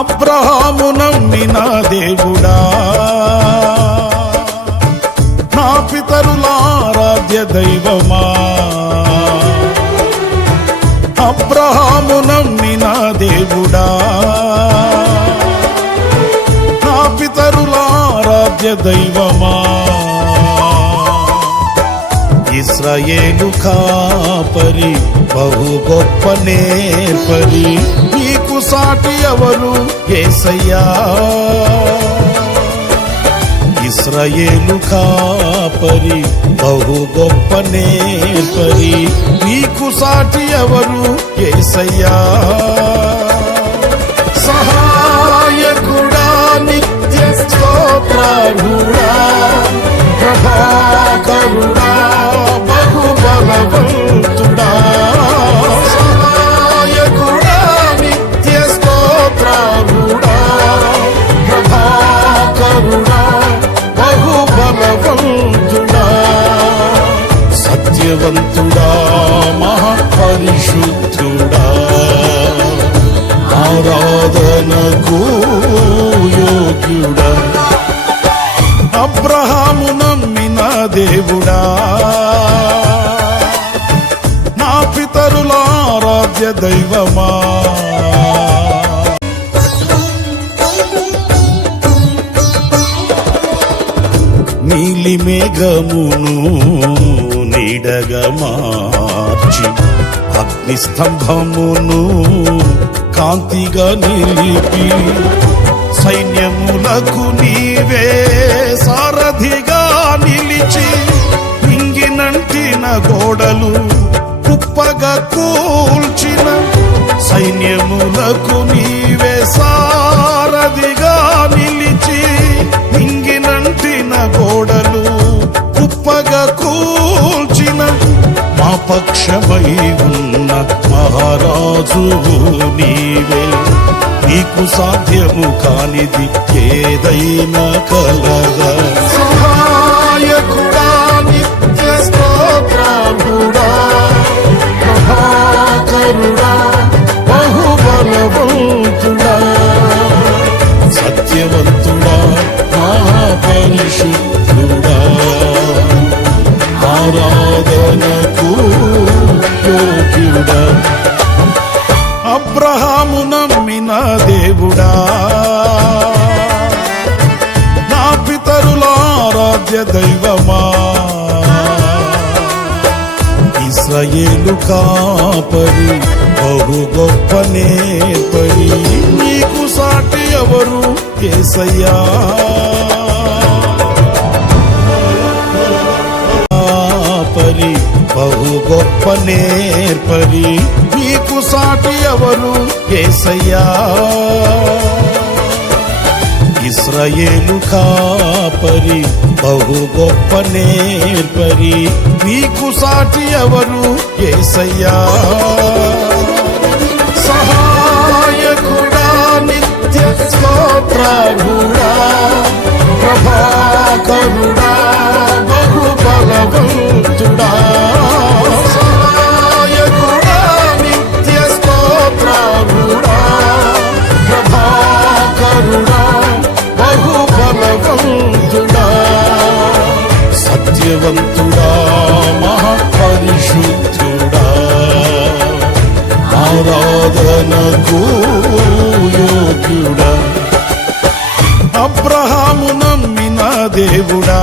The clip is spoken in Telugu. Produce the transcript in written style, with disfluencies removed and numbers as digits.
అబ్రహాము నమ్మిన దేవుడా, నా పితరుల ఆరాధ్య దైవమా. అబ్రహాము నమ్మిన దేవుడా, నా పితరుల ఆరాధ్య దైవమా. ఇశ్రాయేలు కాపరి బహు గొప్ప నేర్పరి, నీకు సాటి ఎవరు యేసయ్యా. ఇశ్రాయేలు కాపరి బహు గొప్ప నేర్పరి, నీకు సాటి ఎవరు యేసయ్యా. సహాయకుడా, నిత్య స్తోత్రార్హుడా, ప్రభాకరుడా, బహుబలవంతుడా. సహాయకుడా, నిత్య స్తోత్రార్హుడా, ప్రభాకరుడా, బహుబలవంతుడా. సత్యవంతుడా, మహాపరిశుద్ధుడా, ఆరాధనకు యోగ్యుడా. అబ్రహాము నమ్మిన దేవుడా, నా పితరుల ఆరాధ్య దైవమా. నీలి మేఘమును నీడగా మార్చి, అగ్నిస్తంభమును కాంతిగా నిలిపి, సైన్యములకు నీవే సారథిగా నిలిచి, ఇంగినంటిన గోడలు కుప్పగా కూల్చిన, సైన్యములకు నీవే సారథిగా నిలిచి, ఇంగినంటిన గోడలు కుప్పగా కూల్చిన, మా పక్షమై ఉన్న మహారాజువు నీవే. నీకు సాధ్యము కానిది ఏదైనా కలగా. సహాయకుడా, నిత్య స్తోత్రార్హుడా, ప్రభాకరుడా, బహుబలవంతుడా. సత్యవంతుడా, మహాపరిశుద్ధుడా, ఆరాధనకు యోగ్యుడా. అబ్రహాము నమ్మిన దేవుడా, నా పితరుల ఆరాధ్య దైవమా. ఇశ్రాయేలు కాపరి బహు గొప్ప నేర్పరి, నీకు సాటి ఎవరు యేసయ్యా. కాపరి బహు గొప్ప నేర్పరి, నీకు సాటి ఎవరు యేసయ్యా. ఇశ్రాయేలు కాపరి బహు గొప్ప నేర్పరి, నీకు సాటి ఎవరు యేసయ్యా. సహాయకుడా, నిత్య స్తోత్రార్హుడా, ప్రభాకరుడా, బహుబలవంతుడా. సహాయకుడా, నిత్య స్తోత్రార్హుడా, ప్రభాకరుడా, బహుబలవంతుడా. సత్యవంతుడా, మహాపరిశుద్ధుడా, ఆరాధనకు యోగ్యుడా. అబ్రహాము నమ్మిన దేవుడా,